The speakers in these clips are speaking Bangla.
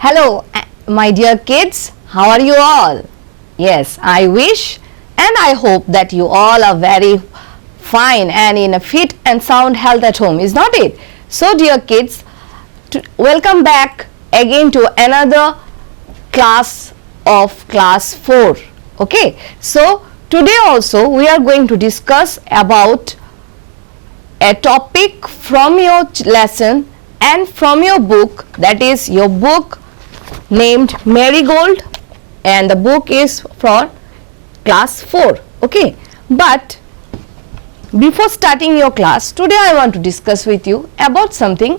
Hello, my dear kids, how are you all? Yes, I wish and I hope that you all are very fine and in a fit and sound health at home, is not it? So, dear kids, welcome back again to another class of class 4. Okay, so today also we are going to discuss about a topic from your lesson and from your book, that is your book named Marigold, and the book is for class 4. Okay, but before starting your class, today I want to discuss with you about something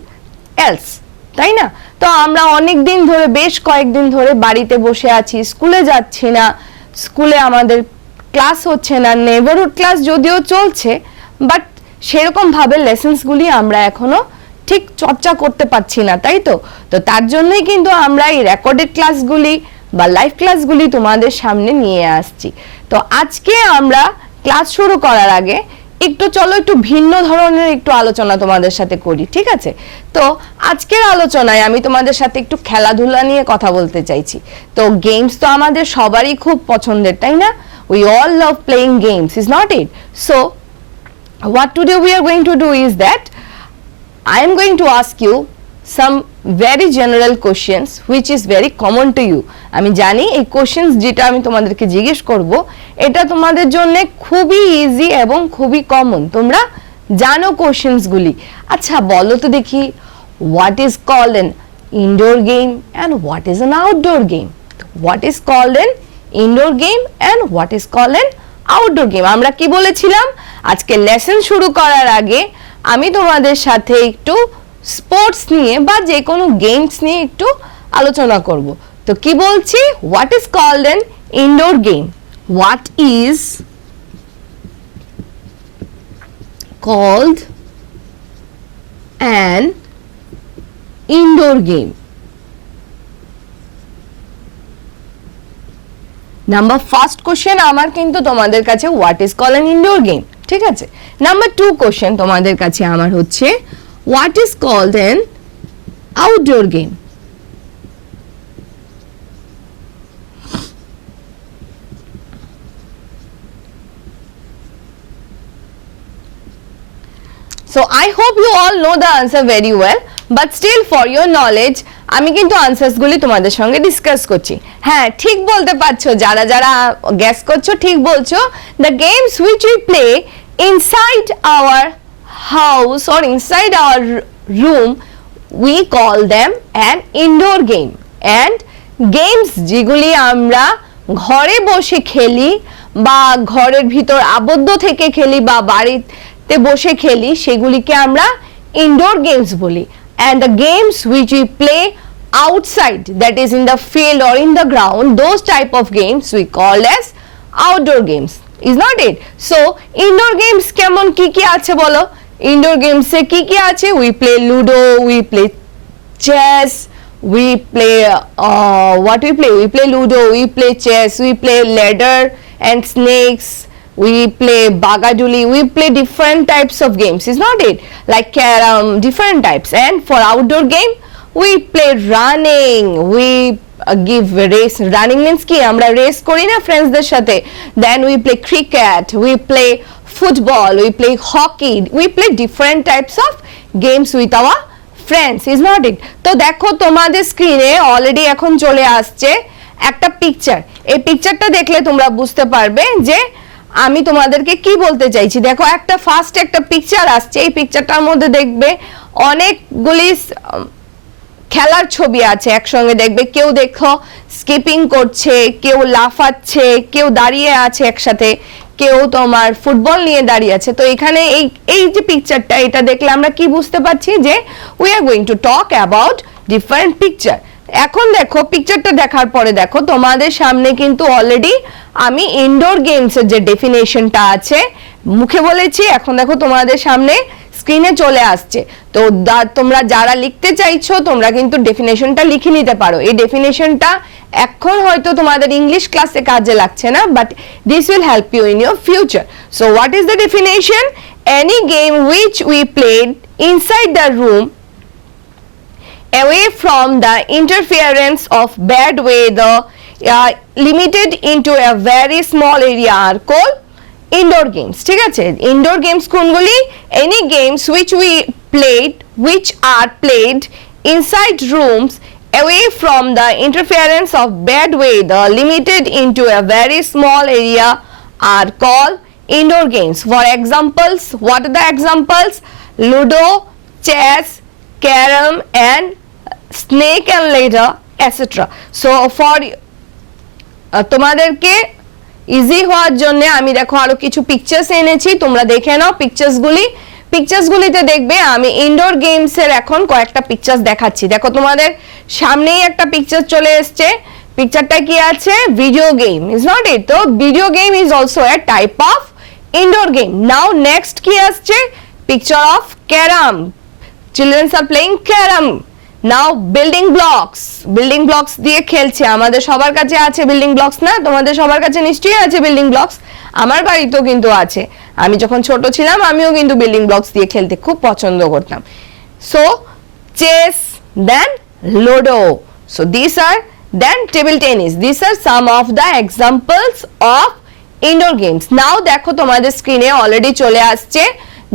else, তাই না? তো আমরা অনেক দিন ধরে বেশ কয়েকদিন ধরে বাড়িতে বসে আছি, স্কুলে যাচ্ছি না, স্কুলে আমাদের ক্লাস হচ্ছে না, নেবারহুড ক্লাস যদিও চলছে, বাট সেরকম ভাবে লেসন্সগুলি আমরা এখনো ঠিক চর্চা করতে পারছি না, তাই তো? তো তার জন্যই কিন্তু আমরা এই রেকর্ডেড ক্লাসগুলি বা লাইভ ক্লাসগুলি তোমাদের সামনে নিয়ে আসছি। তো আজকে আমরা ক্লাস শুরু করার আগে চলো একটু ভিন্ন ধরনের একটু আলোচনা তোমাদের সাথে করি, ঠিক আছে? তো আজকের আলোচনায় আমি তোমাদের সাথে একটু খেলাধুলা নিয়ে কথা বলতে চাইছি। তো গেমস তো আমাদের সবারই খুব পছন্দের, তাই না? We all love playing games, is not it? So what today we are going to do is that I am going to ask you some very general questions which is very common to you. আমি জানি এই কোশ্চেনস যেটা আমি তোমাদেরকে জিজ্ঞেস করব এটা তোমাদের জন্য খুবই ইজি এবং খুবই কমন, তোমরা জানো কোশ্চেনসগুলি। আচ্ছা বলো তো দেখি, what is called an indoor game and what is an outdoor game? What is called an indoor game and what is called an outdoor game? আমরা কি বলেছিলাম, আজকে লেসন শুরু করার আগে আমি তোমাদের সাথে একটু স্পোর্টস নিয়ে বা যে কোনো গেমস নিয়ে একটু আলোচনা করব। তো কি বলছি, what is called an indoor game? What is called an indoor game? Number first question আমার কিন্তু তোমাদের কাছে what is called an indoor game, ঠিক আছে? নাম্বার 2 কোশ্চেন তোমাদের কাছে আমার হচ্ছে what is called an outdoor game? So I hope you all know the answer very well, but still for your knowledge আমি কিন্তু আনসারস গুলি তোমাদের সঙ্গে ডিসকাস করছি। হ্যাঁ, ঠিক বলতে পারছো, যারা যারা গেস করছো ঠিক বলছো। The games which we play inside our house or inside our room, we call them an indoor game. And games যেগুলি আমরা ঘরে বসে খেলি বা ঘরের ভিতর আবদ্ধ থেকে খেলি বা বাড়িতে বসে খেলি সেগুলিকে আমরা ইনডোর গেমস বলি। And the games which we play outside, that is in the field or in the ground, those type of games we call as outdoor games, is not it? So indoor games কেমন কি কি আছে বলো? ইনডোর গেমসে কি কি আছে? We play ludo, we play chess, we play what we play? We play ludo, we play chess, we play ladder and snakes, we play bagaduli, we play different types of games, is not it? Like carom, different types. And for outdoor game we play running, we give race. Running means কি, আমরা রেস করি না ফ্রেন্ডসদের সাথে। Then we play cricket, we play football, we play hockey, we play different types of games with our friends, is not it? তো দেখো তোমাদের স্ক্রিনে অলরেডি এখন চলে আসছে একটা পিকচার। এই পিকচারটা দেখলে তোমরা বুঝতে পারবে যে আমি তোমাদেরকে কি বলতে চাইছি। দেখো একটা ফার্স্ট একটা পিকচার আসছে, এই পিকচারটার মধ্যে দেখবে অনেকগুলি খেলার ছবি আছে একসঙ্গে। দেখবে কেউ দেখো স্কিপিং করছে, কেউ লাফাচ্ছে, কেউ দাঁড়িয়ে আছে একসাথে, কেউ তোমার ফুটবল নিয়ে দাঁড়িয়ে আছে। তো এখানে এই যে পিকচারটা, এটা দেখলে আমরা কি বুঝতে পারছি যে we are going to talk about different picture. এখন দেখো পিকচারটা দেখার পরে দেখো তোমাদের সামনে কিন্তু অলরেডি আমি ইনডোর গেমসের যে ডেফিনেশনটা আছে মুখে বলেছি, এখন দেখো তোমাদের সামনে স্ক্রিনে চলে আসছে। তো তোমরা যারা লিখতে চাইছো তোমরা কিন্তু ডেফিনেশনটা লিখে নিতে পারো। এই ডেফিনেশনটা এখন হয়তো তোমাদের ইংলিশ ক্লাসে কাজে লাগছে না, but this will help you in your future. So what is the definition? Any game which we played inside the room away from the interference of bad weather, limited into a very small area are called indoor games. ঠিক আছে, indoor games কোনগুলি? Any games which are played inside rooms away from the interference of bad weather, limited into a very small area are called indoor games. For examples, what are the examples? Ludo, chess, carom and snake and ladder, etc. So for তোমাদেরকে ইজি হওয়ার জন্য আমি দেখো আরো কিছু পিকচার্স এনেছি, তোমরা দেখে নাও পিকচার্সগুলিতে দেখবে আমি ইনডোর গেমস এর এখন কয়েকটা পিকচার্স দেখাচ্ছি। দেখো তোমাদের সামনেই একটা পিকচার চলে এসেছে, পিকচারটা কি আছে? ভিডিও গেম, ইজ নট ইট? তো video game is also a type of indoor game. Now next কি আসছে? Picture of carrom, children's are playing carrom. Now building blocks দিয়ে খেলছে, আমাদের সবার কাছে আছে বিল্ডিং ব্লকস না? তোমাদের সবার কাছে নিশ্চয়ই আছে বিল্ডিং ব্লকস, আমার বাড়িতেও কিন্তু আছে। আমি যখন ছোট ছিলাম আমিও কিন্তু বিল্ডিং ব্লকস দিয়ে খেলতে খুব পছন্দ করতাম। So chess, then ludo, so this are, then table tennis, this are some of the examples of indoor games. Now দেখো তোমাদের স্ক্রিনে অলরেডি চলে আসছে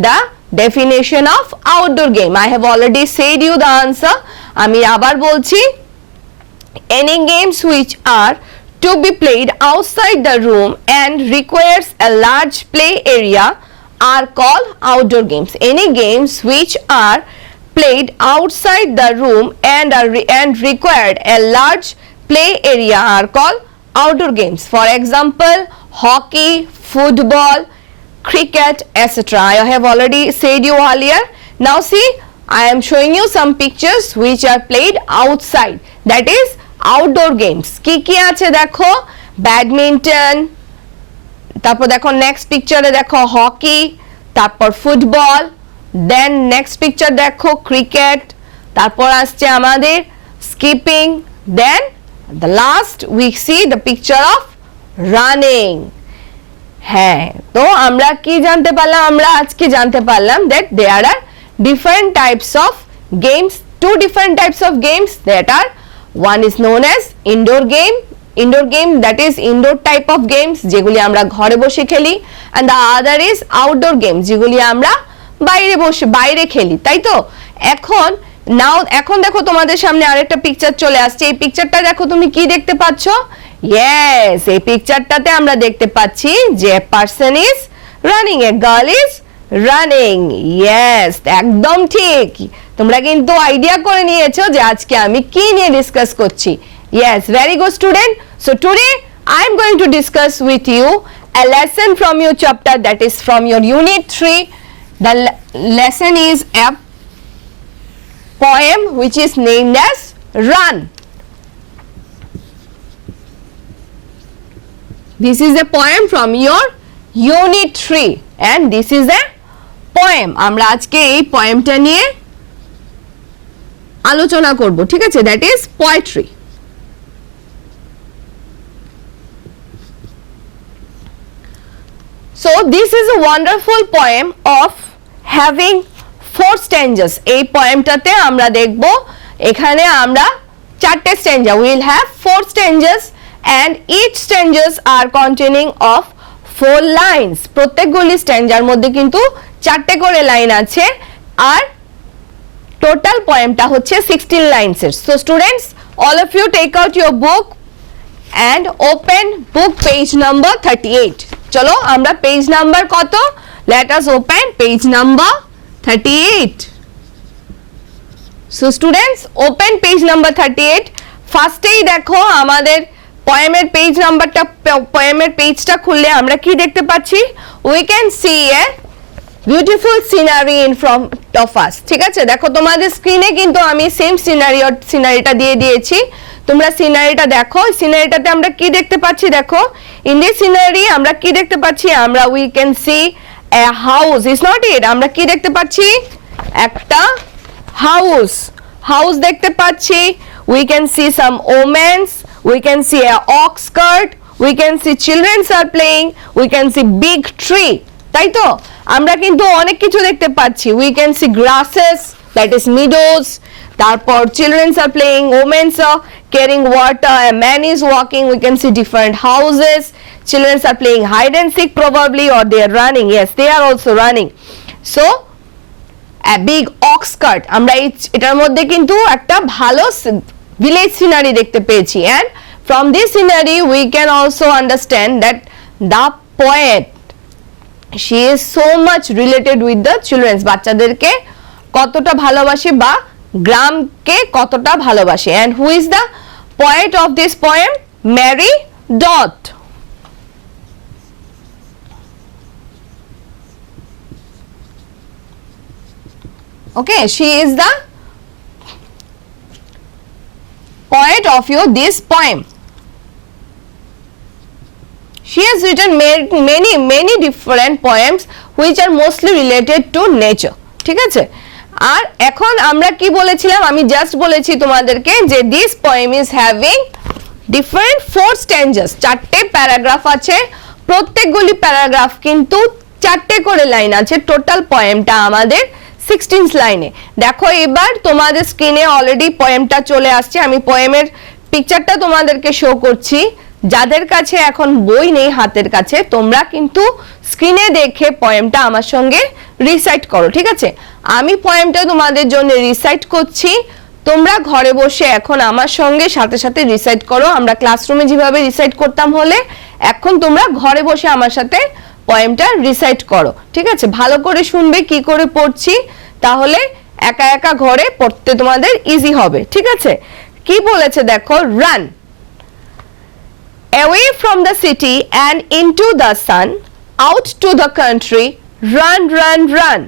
the definition of outdoor game. I have already said you the answer. আমি আবার বলছি, any games which are to be played outside the room and requires a large play area are called outdoor games. Any games which are played outside the room and required a large play area are called outdoor games. For example, hockey, football, cricket, etc. I have already said you earlier. Now see, I am showing you some pictures which are played outside, that is outdoor games. কি কি আছে দেখো? ব্যাডমিন্টন, তারপর দেখো নেক্সট পিকচারে দেখো হকি, তারপর ফুটবল, দেন নেক্সট পিকচার দেখো ক্রিকেট, তারপর আসছে আমাদের skipping, then the last we see the picture of running. হ্যাঁ, তো আমরা কি জানতে পারলাম? আমরা আজকে জানতে পারলাম that there are different types of games, two different types of games that are, one is known as indoor game, that is indoor type of games যেগুলি আমরা ঘরে বসে খেলি, and the other is outdoor games যেগুলি আমরা বাইরে খেলি, তাই তো? এখন দেখো তোমাদের সামনে আরেকটা পিকচার চলে আসছে, এই পিকচারটা দেখো তুমি কি দেখতে পাচ্ছ? ইয়েস, এই পিকচারটাতে আমরা দেখতে পাচ্ছি যে person is running, a girl is running. Yes, একদম ঠিক, তোমরা কিন্তু আইডিয়া করে নিয়েছো যে আজকে আমি কি নিয়ে ডিসকাস করছি। Yes, very good student. So today I am going to discuss with you a lesson from your chapter, that is from your unit 3. The lesson is a poem which is named as Run. This is a poem from your unit 3 and this is a poem. আমরা আজকে এই পোয়েমটা নিয়ে আলোচনা করব, ঠিক আছে? that is poetry. So this is a wonderful poem of having 4 stanzas. এই পোয়েমটাতে আমরা দেখব এখানে আমরা 4টে স্ট্যাঞ্জা, we will have 4 stanzas and each stanzas are containing of 4 lines. প্রত্যেকগুলি স্ট্যাঞ্জার মধ্যে কিন্তু 4টে করে লাইন আছে আর টোটাল পোয়েমটা হচ্ছে 16 লাইনস এর। So students, all of you take out your book and open book page number 38. চলো আমরা পেজ নাম্বার কত? Let us open page number 38. So students, open page number 38. ফার্স্টেই দেখো আমাদের পোয়েমের পেজ নাম্বারটা, পোয়েমের পেজটা খুললে আমরা কি দেখতে পাচ্ছি? We can see a beautiful scenery in front of us. ঠিক আছে, দেখো তোমাদের স্ক্রিনে কিন্তু আমি সেম সিনারিটা দিয়ে দিয়েছি, তোমরা সিনারিটা দেখো। সিনারিটাতে আমরা কি দেখতে পাচ্ছি? দেখো, ইন দিস সিনারি আমরা কি দেখতে পাচ্ছি? আমরা we can see a house, is not it? আমরা কি দেখতে পাচ্ছি? একটা হাউস দেখতে পাচ্ছি। We can see some omens, we can see a ox cart, we can see children are playing, we can see big tree, তাই তো? আমরা কিন্তু অনেক কিছু দেখতে পাচ্ছি। We can see grasses, that is meadows, তারপর childrens are playing, women's are carrying water, a man is walking, we can see different houses, childrens are playing hide and seek probably, or they are running, yes they are also running. So a big ox cart, আমরা এটার মধ্যে কিন্তু একটা ভালো ভিলেজ সিনারি দেখতে পেয়েছি, and from this scenery we can also understand that the poet, she is so much related with the children, বাচ্চাদেরকে কতটা ভালোবাসে বা গ্রামকে কতটা ভালোবাসে। and who is the poet of this poem? Mary Dodd. Okay, she is the poet of this poem. She has written many different poems which are mostly related to nature. ঠিক আছে, আর এখন আমরা কি বলেছিলাম, আমি জাস্ট বলেছি তোমাদেরকে যে this poem is having different 4 stanzas, 4টে paragraph আছে, প্রত্যেকগুলি প্যারাগ্রাফ কিন্তু 4টে করে লাইন আছে, টোটাল পয়েমটা আমাদের 16 লাইনে। দেখো এবার তোমাদের স্ক্রিনে অলরেডি পয়েমটা চলে আসছে, আমি পয়েমের পিকচারটা তোমাদেরকে শো করছি। যাদের কাছে এখন বই নেই হাতের কাছে, তোমরা কিন্তু স্ক্রিনে দেখে পয়েমটা আমার সঙ্গে রিসাইট করো, ঠিক আছে? আমি পয়েমটা তোমাদের জন্য রিসাইট করছি, তোমরা ঘরে বসে এখন আমার সঙ্গে সাথে সাথে রিসাইট করো। আমরা ক্লাসরুমে যেভাবে রিসাইট করতাম হলে, এখন তোমরা ঘরে বসে আমার সাথে পয়েমটা রিসাইট করো, ঠিক আছে? ভালো করে শুনবে কি করে পড়ছি, তাহলে একা একা ঘরে পড়তে তোমাদের ইজি হবে, ঠিক আছে? কি বলেছে দেখো, run away from the city and into the sun, out to the country, run, run, run.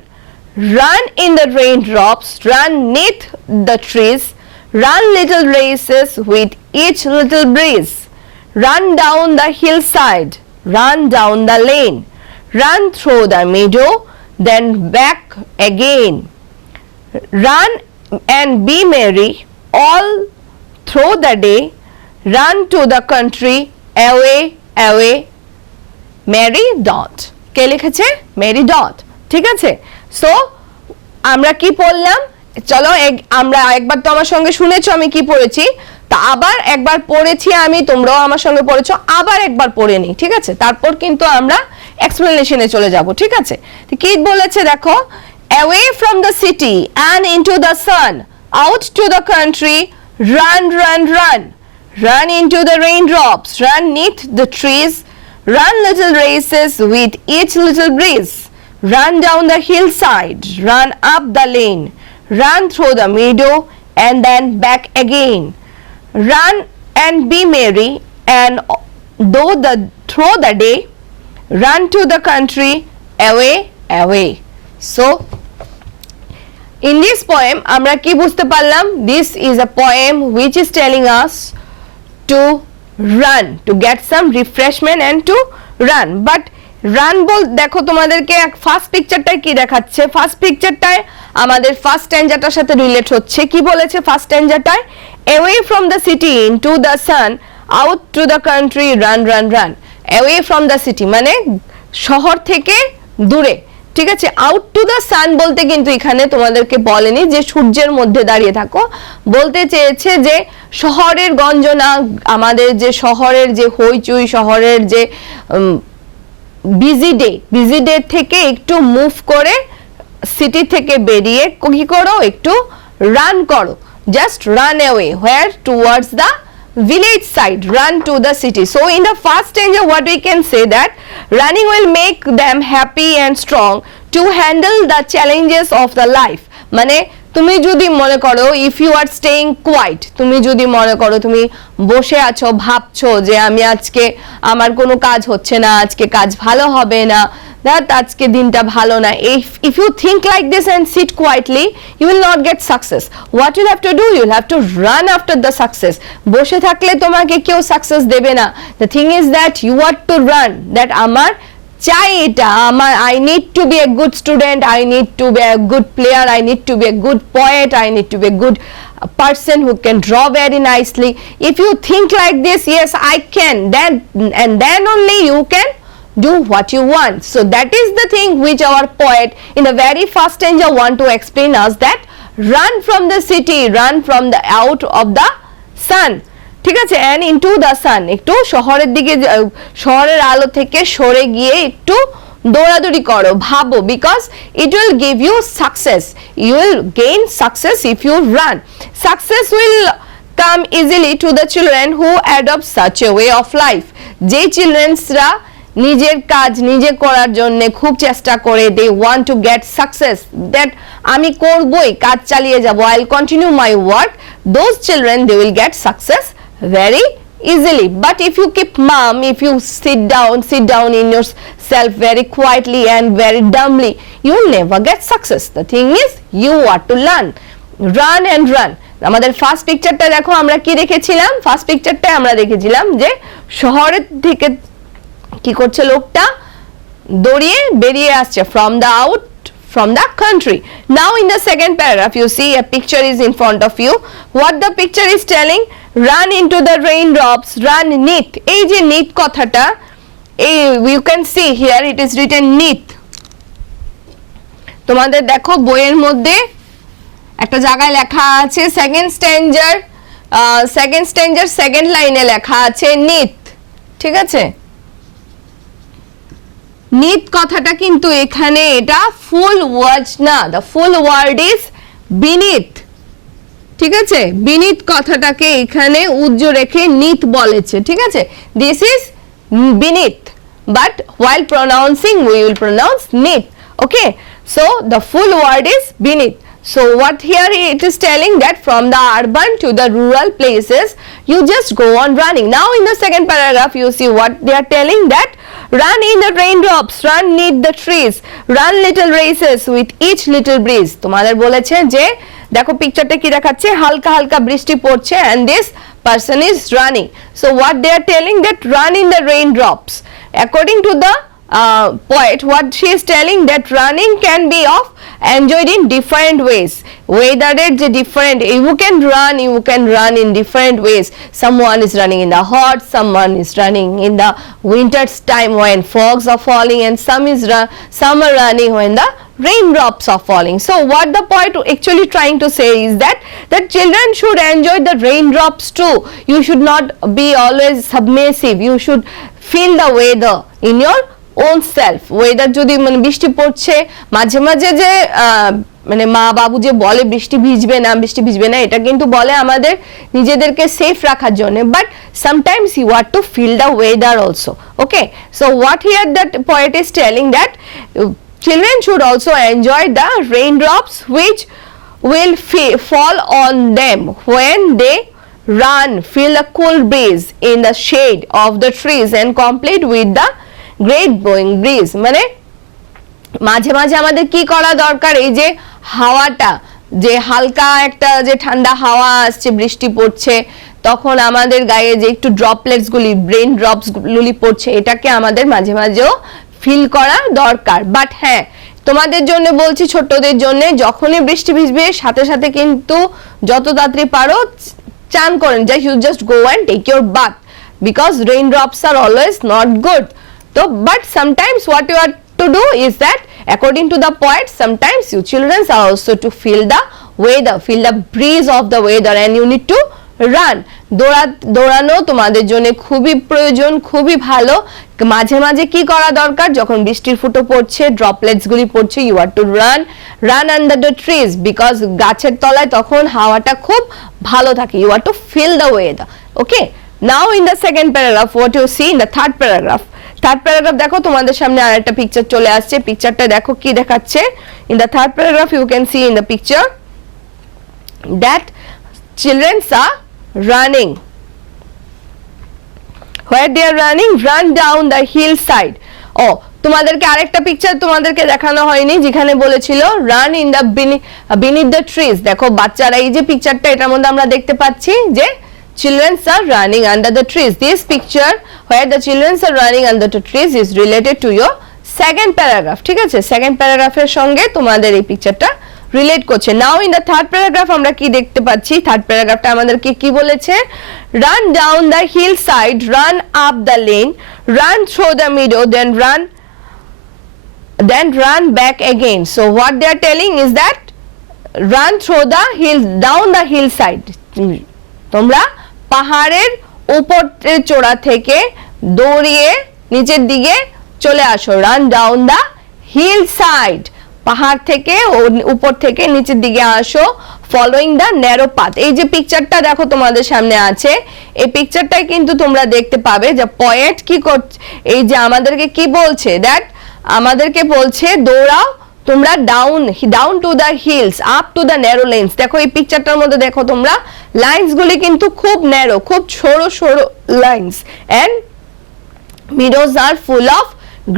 Run in the raindrops, run neath the trees, run little races with each little breeze. Run down the hillside, run down the lane, run through the meadow, then back again. Run and be merry all through the day, run to the country, away, away. Mary Dodd. কে লিখেছে? Mary Dodd, ঠিক আছে? সো আমরা কি পড়লাম, চলো আমরা একবার তো আমার সঙ্গে শুনেছো আমি কি পড়েছি, তা আবার একবার পড়েছি আমি, তোমরাও আমার সঙ্গে পড়েছো, আবার একবার পড়ে নিই, ঠিক আছে? তারপর কিন্তু আমরা এক্সপ্লেনেশনে চলে যাব, ঠিক আছে? কি বলেছে দেখো, away from the city and into the sun, out to the country, run, run, run. Run into the raindrops, run neath the trees, run little races with each little breeze. Run down the hillside, run up the lane, run through the meadow and then back again. Run and be merry, and through the day, run to the country, away, away. So in this poem আমরা কি বুঝতে পারলাম, this is a poem which is telling us to run, to get some refreshment and to run. But run বল দেখো তোমাদেরকে ফার্স্ট পিকচারটায় কি দেখাচ্ছে, ফার্স্ট পিকচারটায় আমাদের ফার্স্ট স্ট্যাঞ্জাটার সাথে রিলেট হচ্ছে। কি বলেছে first স্ট্যাঞ্জাটায়, away from the city into the sun, out to the country, run, run, run. Away from the city মানে শহর থেকে দূরে, ঠিক আছে? আউট টু দ্য সান বলতে কিন্তু এখানে তোমাদেরকে বলেনি যে সূর্যের মধ্যে দাঁড়িয়ে থাকো, বলতে চেয়েছে যে শহরের গঞ্জনা, আমাদের যে শহরের যে হইচই, শহরের যে বিজি ডে থেকে একটু মুভ করে সিটি থেকে বেরিয়ে কি করো, একটু রান করো, just run away, where, towards the village side, run to the city. So in the first stanza what we can say that running will make them happy and strong to handle the challenges of the life. মানে তুমি যদি মনে করো, if you are staying quiet, তুমি যদি মনে করো তুমি বসে আছো, ভাবছো যে আমি আজকে আমার কোনো কাজ হচ্ছে না, আজকে কাজ ভালো হবে না, that আজকে দিনটা ভালো না, if you think like this and sit quietly, you will not get success. What you'll have to do, you'll have to run after the success. বসে থাকলে তোমাকে কেউ সাকসেস দেবে না। The thing is that you want to run, that আমার চাই এটা, আমার I need to be a good student, I need to be a good player, I need to be a good poet, I need to be a good person who can draw very nicely. If you think like this, yes I can, then only you can do what you want. So that is the thing which our poet in the very first stanza want to explain us, that run from the city, run from the out of the sun, ঠিক আছে, and into the sun, একটু শহরের দিকে, শহরের আলো থেকে সরে গিয়ে একটু দৌড়াদৌড়ি করো, ভাবো, because it will give you success, you will gain success if you run. Success will come easily to the children who adopt such a way of life. যে চিলড্রেনসরা নিজের কাজ নিজে করার জন্য খুব চেষ্টা করে, they want to get success, that আমি করবই, কাজ চালিয়ে যাব, I'll continue my work, those children they will get success very easily. But if you keep mum, if you sit down in yourself very quietly and very dumbly, you will never get success. The thing is you want to learn, run and run. আমাদের ফার্স্ট পিকচারটা দেখো, আমরা কি দেখেছিলাম, ফার্স্ট পিকচারটা আমরা দেখেছিলাম যে শহরের থেকে কি করছে লোকটা, দৌড়িয়ে বেরিয়ে আসছে from the out from the country. Now in the second paragraph you see a picture is in front of you. What the picture is telling, run into the raindrops, run neath. এই যে neath কথাটা, এই you can see here it is written neath. তোমাদের দেখো বইয়ের মধ্যে একটা জায়গায় লেখা আছে সেকেন্ড স্ট্যাঞ্জার সেকেন্ড লাইনে লেখা আছে neath, ঠিক আছে, নিট কথাটা কিন্তু এখানে এটা ফুল ওয়ার্ড না, the full word is beneath, ঠিক আছে, বিনিথ কথাটাকে এখানে উজ্জ রেখে নিত বলেছে, ঠিক আছে, this is beneath, but while pronouncing we will pronounce নিত, okay, so the full word is beneath. So what here it is telling that from the urban to the rural places you just go on running. Now in the second paragraph you see what they are telling, that run in the raindrops, run neath the trees, run little races with each little breeze. তোমাদের বলেছে যে দেখো পিকচারটা কি দেখাচ্ছে, হালকা হালকা বৃষ্টি পড়ছে and this person is running. So what they are telling, that run in the raindrops. According to the poet, what she is telling, that running can be of enjoyed in different ways. Weather is different, you can run in different ways. Someone is running in the hot, someone is running in the winter's time when fogs are falling, and some are running when the raindrops are falling. So what the poet actually trying to say is that children should enjoy the raindrops too. You should not be always submissive, you should feel the weather in your own self. Weather যদি মানে বৃষ্টি পড়ছে, মাঝে মাঝে যে মানে মা বাবু যে বলে বৃষ্টি ভিজবে না, এটা কিন্তু বলে আমাদের নিজেদেরকে সেফ রাখার জন্য, but sometimes you want to feel the weather also, okay. So what here that poet is telling, that children should also enjoy the raindrops which will fall on them when they run, feel the cool breeze in the shade of the trees and complete with the great blowing breeze. মানে মাঝে মাঝে আমাদের কি করা দরকার, এই যে হাওয়াটা, যে হালকা একটা যে ঠান্ডা হাওয়া আসছে, বৃষ্টি পড়ছে, তখন আমাদের গায়ে যে একটু ড্রপলেটস গুলি, ব্রেন ড্রপস গুলি পড়ছে, এটাকে আমাদের মাঝে মাঝেও ফিল করা দরকার। বাট হ্যাঁ, তোমাদের জন্য বলছি, ছোটদের জন্য, যখনই বৃষ্টি ভিজবে সাথে সাথে কিন্তু যত তাড়াতাড়ি পারো চান করেন, just go and take your bath, because raindrops are always not good. So but sometimes what you are to do is that, according to the poet, sometimes you children are also to feel the weather, feel the breeze of the weather, and you need to run. দৌড়ানো তোমাদের জন্য খুবই প্রয়োজন, খুবই ভালো। মাঝে মাঝে কি করা দরকার, যখন বৃষ্টির ফুটো পড়ছে, ড্রপলেটস গুলি পড়ছে, you are to run under the trees, because গাছের তলায় তখন হাওয়াটা খুব ভালো থাকে, you are to feel the weather, okay. Now in the second paragraph, what you see in the third paragraph দেখো, তোমাদের সামনে আরেকটা পিকচার চলে আসছে, পিকচারটা দেখো কি দেখাচ্ছে। In the third paragraph you can see in the picture that children are running. Where they are running, run down the hillside. Oh, তোমাদেরকে আরেকটা পিকচার তোমাদেরকে দেখানো হয়নি, যেখানে বলেছিল run in the beneath the trees. দেখো বাচ্চারা, এই যে পিকচারটা, এটার মধ্যে আমরা দেখতে পাচ্ছি যে children are running under the trees. This picture where the children are running under the trees is related to your second paragraph, ঠিক আছে, সেকেন্ড প্যারাগ্রাফের সঙ্গে তোমাদের এই পিকচারটা রিলেট করছে। Now in the third paragraph আমরা কি দেখতে পাচ্ছি, থার্ড প্যারাগ্রাফটা আমাদেরকে কি বলেছে, run down the hill side, run up the lane, run through the meadow, then run back again. So what they are telling is that run through the hill down the hill side, তোমরা পাহাড়ের উপরের চূড়া থেকে দৌড়িয়ে নিচের দিকে চলে আসো। Run down the hill side, পাহাড় থেকে উপর থেকে নিচের দিকে আসো, ফলোইং দ্য ন্যারো পাথ। এই যে পিকচারটা দেখো তোমাদের সামনে আছে, এই পিকচারটাই কিন্তু তোমরা দেখতে পাবে যে পয়েন্ট কি করছে, এই যে আমাদেরকে কি বলছে, দ্যাট আমাদেরকে বলছে দৌড়াও তোমরা down to the hills, up to the narrow lens. দেখো এই পিকচারটার মধ্যে দেখো তোমরা লাইন্স গুলি কিন্তু খুব ন্যারো, খুব সরু সরু lines, and meadows are full of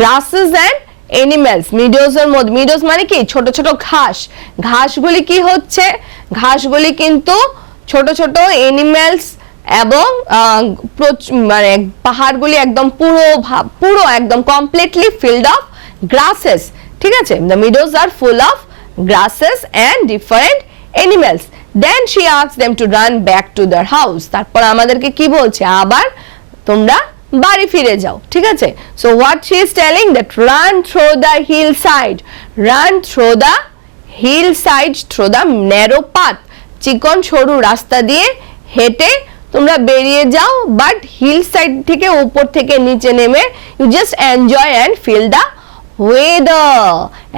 grasses and animals. meadows এর মধ্যে, meadows মানে কি ছোট ছোট ঘাস, ঘাসগুলি কি হচ্ছে, ঘাসগুলি কিন্তু ছোট ছোট এনিম্যালস এবং মানে পাহাড়গুলি একদম পুরো একদম কমপ্লিটলি ফিল্ড অফ গ্রাসেস, ঠিক আছে। the meadows are full of grasses and different animals. then she asked them to run back to their house. তারপর আমাদেরকে কি বলছে, আবার তোমরা বাড়ি ফিরে যাও, ঠিক আছে। so what she is telling, that run through the hillside, run through the hillside, through the narrow path, চিকন সরু রাস্তা দিয়ে হেঁটে তোমরা বেরিয়ে যাও, বাট হিল সাইড থেকে উপর থেকে নিচে নেমে you just enjoy and feel the weather,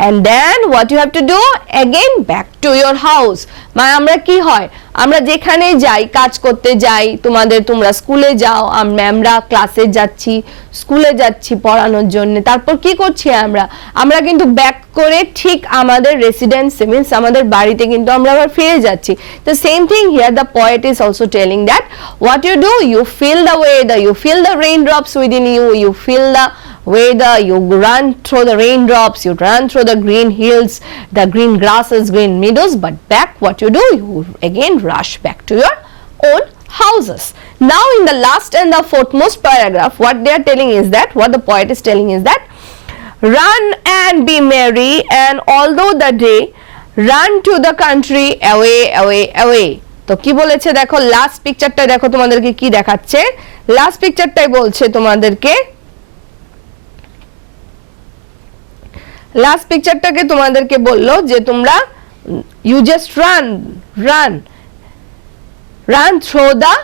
and then what you have to do, again back to your house. মানে আমরা কি হয়, আমরা যেখানে যাই কাজ করতে যাই, তোমরা স্কুলে যাও, আমরা ক্লাসে যাচ্ছি, স্কুলে যাচ্ছি পড়ানোর জন্য, তারপর কি করছি আমরা কিন্তু ব্যাক করে ঠিক আমাদের রেসিডেন্স মিন্স আমাদের বাড়িতে কিন্তু আমরা আবার ফিরে যাচ্ছি। the same thing here, the poet is also telling that what you do, you feel the weather, you feel the raindrops within you, you feel the weather, you run through the raindrops, you run through the green hills, the green grasses, green meadows, but back what you do, you again rush back to your own houses. Now in the last and the fourthmost paragraph, what they are telling is that, what the poet is telling is that, run and be merry, and although the day, run to the country, away, away, away. তো কি বলেছে দেখো, লাস্ট পিকচারটা দেখো তোমাদেরকে কি দেখাচ্ছে, লাস্ট পিকচারটাই বলছে তোমাদেরকে, লাস্ট পিকচারটাকে তোমাদেরকে বললো যে তোমরা you just run through the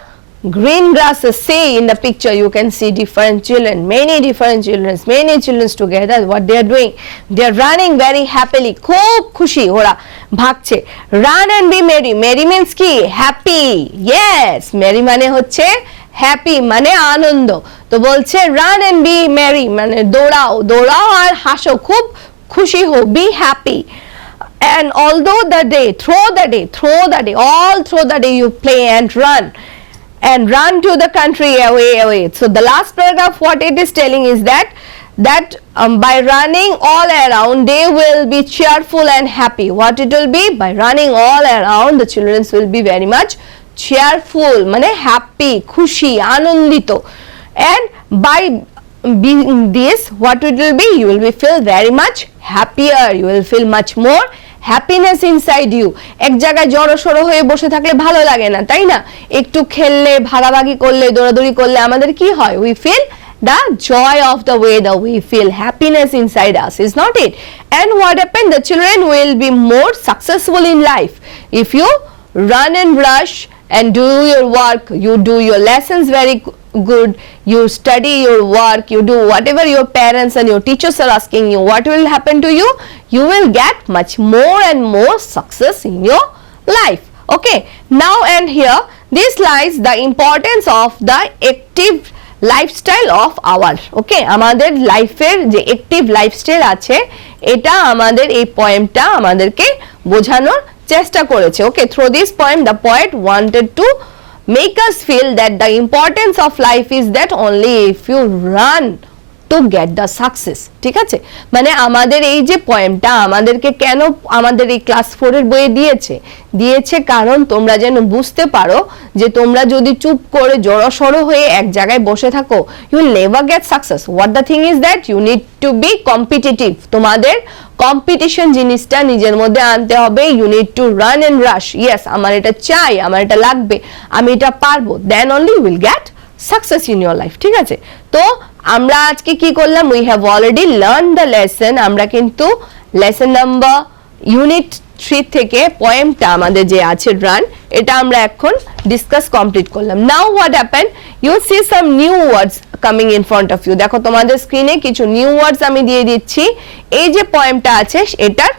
green grasses. See in the picture you can see different children, many children together. What they are doing, they are running very happily, খুব খুশি ওরা ভাগছে। run and be merry, merry means কি happy, yes, merry মানে হচ্ছে হ্যাপি মানে আনন্দ। তো বলছে run and be merry মানে দৌড়াও আর হাসো, খুব খুশি হও, be happy. and although the day, all through the day you play and run to the country, away. So the last paragraph what it is telling is that by running all around they will be cheerful and happy. What it will be, by running all around the children will be very much cheerful মানে happy, খুশি, আনন্দিত, and by being this what it will be, you will be feel very much happier, you will feel much more happiness inside you. এক জায়গায় জড়সড় হয়ে বসে থাকলে ভালো লাগে না, তাই না? একটু খেললে, ভাগাভাগি করলে, দৌড়াদৌড়ি করলে আমাদের কি হয়, we feel the joy of the weather, we feel happiness inside us, is not it? And what happened, the children will be more successful in life if you run and rush and do your work, you do your lessons very good, you study your work, you do whatever your parents and your teachers are asking you. What will happen to you, you will get much more and more success in your life. Okay, now and here this lies the importance of the active lifestyle of our. Okay, আমাদের লাইফের যে অ্যাক্টিভ লাইফস্টাইল আছে এটা আমাদের এই পোয়েমটা আমাদেরকে বোঝানোর চেষ্টা করেছে। Okay, through this poem the poet wanted to make us feel that the importance of life is that only if you run to get the success. ঠিক আছে, মানে আমাদের এই যে পোয়েমটা আমাদেরকে কেন আমাদের এই ক্লাস 4 এর বইয়ে দিয়েছে কারণ তোমরা যেন বুঝতে পারো যে তোমরা যদি চুপ করে জড়সড় হয়ে এক জায়গায় বসে থাকো, you will never get success. What the thing is that you need to be competitive. তোমাদের কম্পিটিশন জিনিসটা নিজের মধ্যে আনতে হবে। You need to run and rush. Yes, আমার এটা চাই, আমার এটা লাগবে, আমি এটা পারবো, then only you will get success in your life. ঠিক আছে, তো আমরা আজকে কি করলাম, we have already learn the lesson. আমরা কিন্তু লেসন নাম্বার ইউনিট 3 থেকে পোয়েমটা আমাদের যে আছে রান, এটা আমরা এখন ডিসকাস কমপ্লিট করলাম। Now what happen, you see some new words coming in front of you. দেখো তোমাদের স্ক্রিনে কিছু নিউ ওয়ার্ডস আমি দিয়ে দিচ্ছি। এই যে পোয়েমটা আছে এটার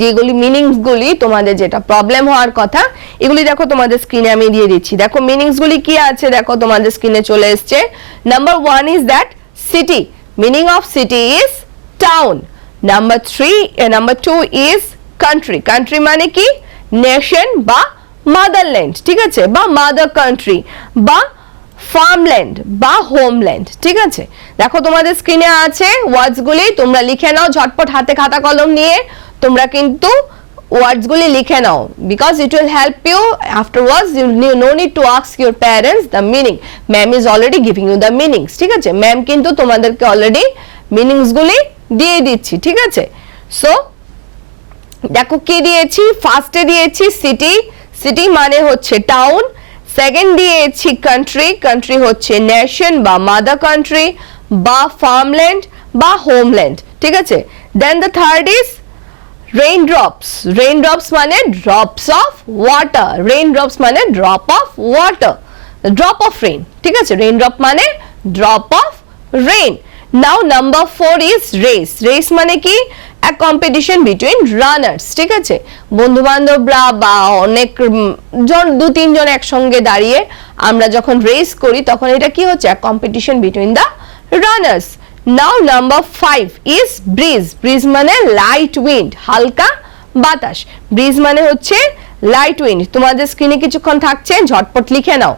যেগুলি মিনিংস গুলি তোমাদের যেটা প্রবলেম হওয়ার কথা, এগুলি দেখো তোমাদের স্ক্রিনে আমি দিয়ে দিচ্ছি। দেখো মিনিংস গুলি কি আছে, দেখো তোমাদের স্ক্রিনে চলে এসছে। Number 1 is that city, meaning of city is town. Number 2 is country, country মানে কি নেশন বা মাদারল্যান্ড, ঠিক আছে, বা মাদার কান্ট্রি বা ফার্মল্যান্ড বা হোমল্যান্ড, ঠিক আছে। দেখো তোমাদের স্ক্রিনে আছে ওয়ার্ডস গুলি, তোমরা লিখে নাও ঝটপট হাতে খাতা কলম নিয়ে, তোমরা কিন্তু ওয়ার্ডস গুলি লিখে নাও, because it will help you afterwards. You no need to ask your parents the meaning, ma'am is already giving you the meanings, ঠিক আছে। ম্যাম কিন্তু তোমাদেরকে অলরেডি মিনিংস গুলি দিয়ে দিচ্ছি, ঠিক আছে। সো দেখো কি দিয়েছি, ফার্স্টে দিয়েছি সিটি, সিটি মানে হচ্ছে টাউন। সেকেন্ড দিয়েছি কান্ট্রি, কান্ট্রি হচ্ছে নেশন বা মাদার কান্ট্রি বা ফার্মল্যান্ড বা হোমল্যান্ড, ঠিক আছে। Then the third is raindrops, raindrops মানে ড্রপস অফ ওয়াটার, রেইনড্রপস মানে drop of water, drop of rain, ঠিক আছে। রেইনড্রপ মানে drop of rain. Now number 4 is race, race মানে কি a competition between runners, ঠিক আছে। বন্ধু বান্ধবরা বা অনেক জন 2-3 জন একসঙ্গে দাঁড়িয়ে আমরা যখন রেস করি তখন এটা কি হচ্ছে, a competition between the runners. Now number 5 is breeze, breeze মানে light wind, হালকা বাতাস। breeze মানে হচ্ছে light wind। তোমাদের স্ক্রিনে কিছুক্ষণ থাকছে, ঝটপট লিখে নাও।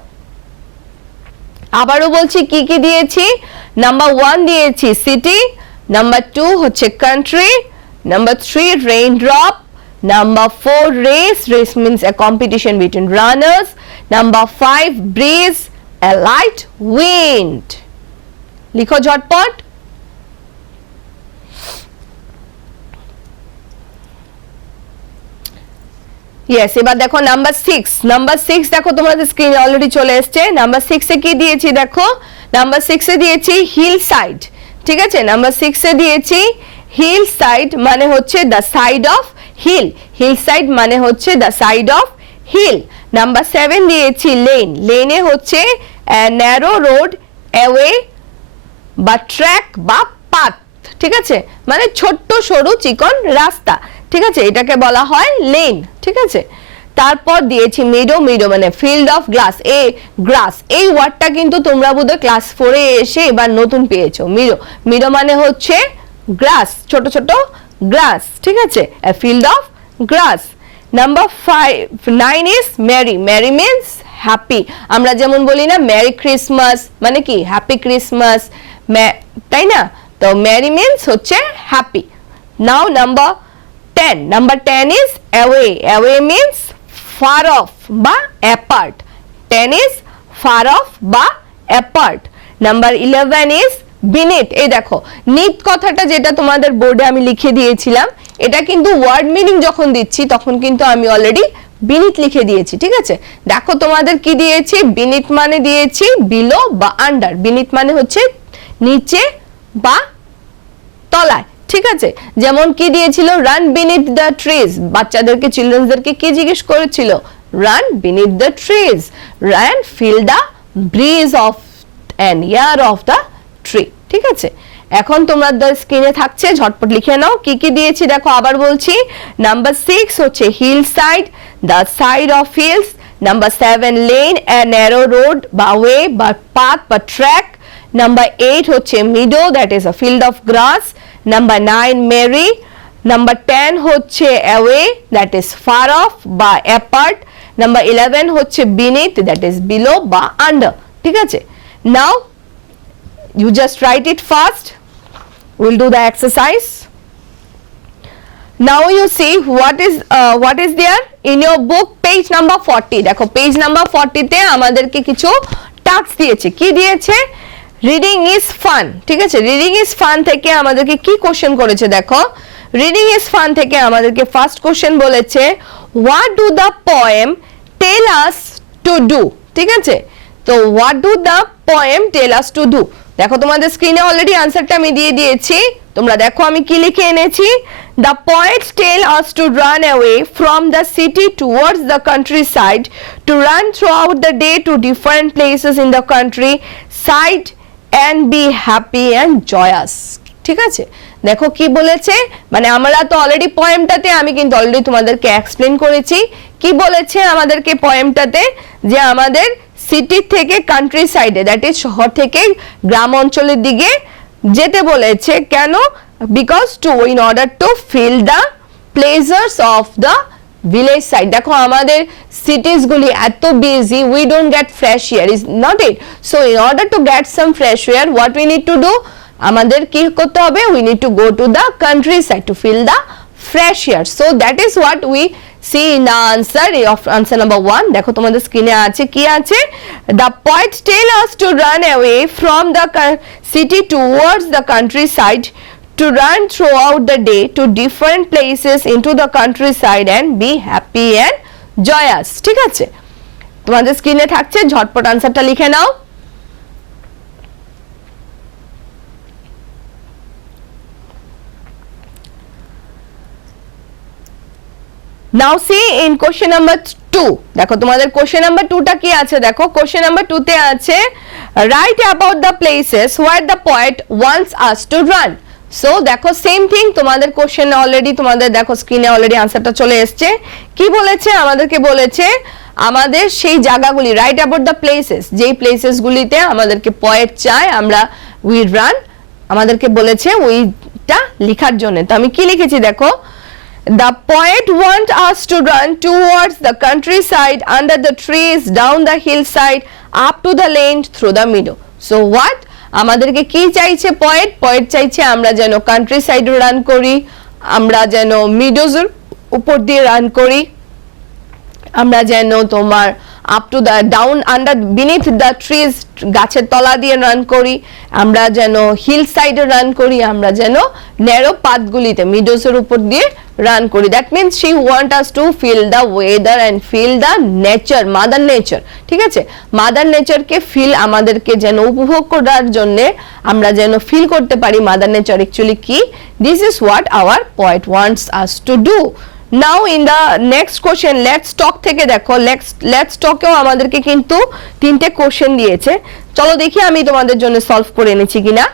আবারও বলছি কি কি দিয়েছি। নাম্বার 1 দিয়েছি সিটি, নাম্বার 2 হচ্ছে country, number 3 raindrop, number 4 race, race means a competition between runners, number 5 breeze, a light wind। লিখো ঝটপট। ইয়েস, এবার দেখো নাম্বার 6, নাম্বার 6 দেখো তোমাদের স্ক্রিনে অলরেডি চলে এসেছে। নাম্বার 6 এ কি দিয়েছি দেখো, নাম্বার 6 এ দিয়েছি হিল সাইড, ঠিক আছে। নাম্বার 6 এ দিয়েছি হিল সাইড মানে হচ্ছে the side of hill, hill side মানে হচ্ছে the side of hill. Number 7 দিয়েছি লেন, লেনে হচ্ছে ন্যারো রোড, অ্যাওয়ে বা ট্র্যাক বা পাথ, ঠিক আছে, মানে ছোট্ট সরু চিকন রাস্তা, ঠিক আছে, এটাকে বলা হয় লেন, ঠিক আছে। তারপর দিয়েছি মিডো, মিডো মানে ফিল্ড অফ গ্লাস, গ্রাস, এই ওয়ার্ডটা কিন্তু তোমরা বোধহয় ক্লাস 4 এ এসে এবার নতুন পেয়েছো। মিডো, মিডো মানে হচ্ছে গ্রাস, ছোট ছোট গ্রাস, ঠিক আছে, a field of grass. Number 9 is merry, merry means happy। আমরা যেমন বলি না মেরি ক্রিসমাস মানে কি হ্যাপি ক্রিসমাস, তাই না, তো merry means হচ্ছে happy. Now number 10, number 10 is away, away means far off বা apart, 10 is far off বা apart. নাম্বার 11 is beneath, এই দেখো নিট কথাটা যেটা তোমাদের বোর্ডে আমি লিখে দিয়েছিলাম, এটা কিন্তু ওয়ার্ড মিনিং যখন দিচ্ছি তখন কিন্তু আমি অলরেডি বিনিথ লিখে দিয়েছি, ঠিক আছে। দেখো তোমাদের কি দিয়েছি, বিনিথ মানে দিয়েছি বিলো বা আন্ডার, বিনিথ মানে হচ্ছে নিচে বা তলায়, ঠিক আছে। যেমন কি দিয়েছিল, রান বিনিথ দ্য ট্রিজ, বাচ্চাদেরকে চিলড্রেনদেরকে কি জিজ্ঞেস করেছিল, run beneath the trees, run feel the breeze of an ear of the tree, ঠিক আছে। এখন তোমরা স্ক্রিনে থাকছে, ঝটপট লিখে নাও কি কি দিয়েছি। দেখো আবার বলছি, নাম্বার 6 হচ্ছে hill side, the side of hills. Number 7 lane, a narrow road বা ওয়ে বা পাথ বা ট্র্যাক। নাম্বার 8 হচ্ছে meadow, that is a field of grass. Number 9 merry. Number 10 হচ্ছে away, that is far of বা অ্যাপার্ট। নাম্বার 11 হচ্ছে বিনিথ, দ্যাট ইজ বিলো বা আন্ডার, ঠিক আছে। নাও you just write it fast, we'll do the exercise. Now you see what is there in your book, page number 40। দেখো পেজ নাম্বার 40 তে আমাদেরকে কিছু টাস্ক দিয়েছে। কি দিয়েছে, রিডিং ইজ ফান, ঠিক আছে। রিডিং ইজ ফান থেকে আমাদেরকে কি কোশ্চেন করেছে, দেখো রিডিং ইজ ফান থেকে আমাদেরকে ফার্স্ট কোশ্চেন বলেছে, what do the poem tell us to do, ঠিক আছে। তো what do the poem tell us to do, দেখো তোমাদের স্ক্রিনে অলরেডি আনসারটা আমি দিয়ে দিয়েছি, তোমরা দেখো আমি কি লিখে এনেছি। The poets tell us to run away from the city towards the countryside, to run throughout the day to different places in the countryside and be happy and joyous. ঠিক আছে, দেখো কি বলেছে, মানে আমরা তো অলরেডি পোয়েমটাতে আমি কিন্তু অলরেডি তোমাদেরকে এক্সপ্লেন করেছি কি বলেছে আমাদেরকে পোয়েমটাতে, যে আমাদের সিটি থেকে কান্ট্রি সাইডে, দ্যাট ইজ শহর থেকে গ্রাম অঞ্চলের দিকে যেতে বলেছে। কেন? Because to in order to feel the pleasures of the village side. দেখো আমাদের সিটিজ গুলি এত busy, we don't get fresh air, is not it? So in order to get some fresh air, what we need to do, আমাদের কি করতে হবে, we need to go to the countryside to feel the fresh air. So that is what we see in the answer number 1. দেখো তোমাদের স্ক্রিনে আছে কি আছে, the poets tell us to run away from the city towards the countryside, to run throughout the day to different places into the countryside and be happy and joyous. ঠিক আছে, তোমাদের স্ক্রিনে থাকছে, ঝটপট আনসারটা লিখে নাও। Now see in question number 2, দেখো তোমাদের question number 2 টা কি আছে, দেখো question number 2 তে আছে write about the places where the poet wants us to run. So দেখো সেম থিং, তোমাদের কোশ্চেন অলরেডি তোমাদের দেখো স্ক্রিনে অলরেডি আনসারটা চলে এসেছে। কি বলেছে আমাদেরকে, বলেছে আমাদের সেই জায়গাগুলি, রাইট অ্যাবাউট দ্য প্লেসেস, যেই প্লেসেস গুলিতে আমাদেরকে পয়েট চায় আমরা উই রান, আমাদেরকে বলেছে ওইটা লেখার জন্য। তো আমি কি লিখেছি দেখো, the poet want us to run towards the countryside, under the trees, down the hillside, up to the lane, through the meadow. So what, আমাদেরকে কি চাইছে পয়েট, পয়েট চাইছে আমরা যেন কান্ট্রি সাইডে রান করি, আমরা যেন মিডোজের উপর দিয়ে রান করি, আমরা যেন তোমার up to the down under beneath the trees, গাছের তলা দিয়ে রান করি, আমরা যেন হিল সাইডে রান করি, আমরা যেন ন্যারো পাথগুলিতে মিডোজের উপর দিয়ে রান করি। That means she want us to feel the weather and feel the nature, mother nature. ঠিক আছে, মাদার নেচারকে ফিল, আমাদেরকে যেন উপভোগ করার জন্য আমরা যেন ফিল করতে পারি মাদার নেচার অ্যাকচুয়ালি কি, this is what hour poet wants us to do. Now in the next question let's talk থেকে দেখো, লেটস টকেও আমাদেরকে কিন্তু 3টে কোশ্চেন দিয়েছে। চলো দেখি আমি তোমাদের জন্য সলভ করে এনেছি কিনা।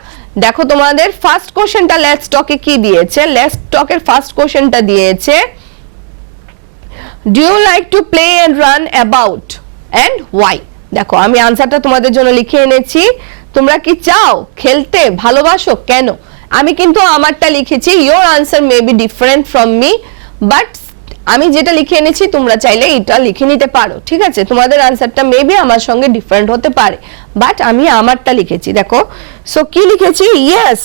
দেখো তোমাদের ফার্স্ট কোশ্চেনটা লেটস টকে কি দিয়েছে, লেটস টকের ফার্স্ট কোশ্চেনটা দিয়েছে do you like to play and run about and why. দেখো আমি আনসারটা তোমাদের জন্য লিখে এনেছি, তোমরা কি চাও খেলতে, ভালোবাসো, কেন? আমি কিন্তু আমারটা লিখেছি, your answer may be different from me, but আমি যেটা লিখে এনেছি তোমরা চাইলে এটা লিখে নিতে পারো। ঠিক আছে, তোমাদের আনসারটা মেবি আমার সঙ্গে ডিফারেন্ট হতে পারে, বাট আমি আমারটা লিখেছি। দেখো সো কি লিখেছি, yes